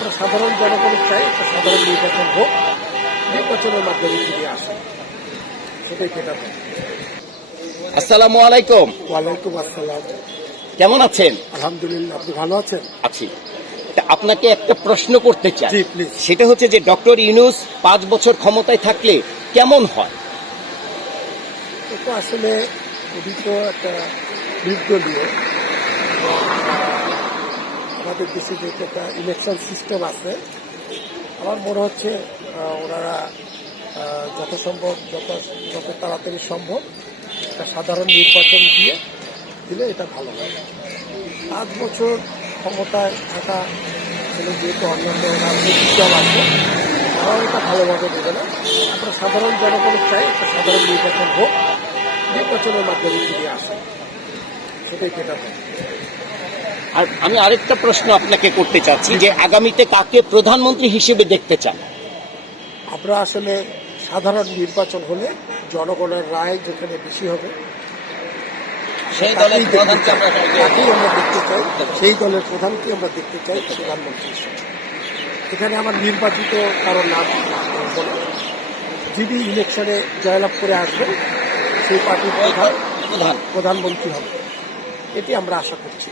আমরা সাধারণ জনগণ চাই একটা সাধারণ নির্বাচন হোক, নির্বাচনের মাধ্যমে যদি আসে সেটাই কেনা হয়। আসসালামু আলাইকুম। ওয়ালাইকুম আসসালাম। কেমন আছেন? আলহামদুলিল্লাহ, আপনি ভালো আছেন? আছি। তা আপনাকে একটা প্রশ্ন করতে চাই। জি, প্লিজ। সেটা হচ্ছে যে ডক্টর ইউনূস 5 বছর ক্ষমতায় থাকলে কেমন হয়? এটা আসলে খুবই তো একটা নির্দলীয়, আমাদের দেশে যে একটা ইলেকশন সিস্টেম আছে, আমার মনে হচ্ছে ওনারা যথাসম্ভব যত তাড়াতাড়ি সম্ভব একটা সাধারণ নির্বাচন দিলে এটা ভালো হয়। 5 বছর ক্ষমতায় থাকা ছেলে যেহেতু অন্যান্য রাজনৈতিক দল আছে, তারাও এটা ভালোভাবে দেবে না। আমরা সাধারণ জনগণ চাই একটা সাধারণ নির্বাচন হোক, নির্বাচনের মাধ্যমে যদি আসে সেটাই কেনা হয়। আর আমি আরেকটা প্রশ্ন আপনাকে করতে চাচ্ছি যে আগামীতে কাকে প্রধানমন্ত্রী হিসেবে দেখতে চান? আমরা আসলে সাধারণ নির্বাচন হলে জনগণের রায় যেখানে বেশি হবে সেই দলের প্রধানকে তাকেই আমরা দেখতে চাই, সেই দলের প্রধানকে আমরা দেখতে চাই প্রধানমন্ত্রী হিসেবে। এখানে আমার নির্বাচিত কারো নাম বলে, যিনি ইলেকশনে জয়লাভ করে আসবেন সেই পার্টির প্রধানমন্ত্রী হবে, এটি আমরা আশা করছি।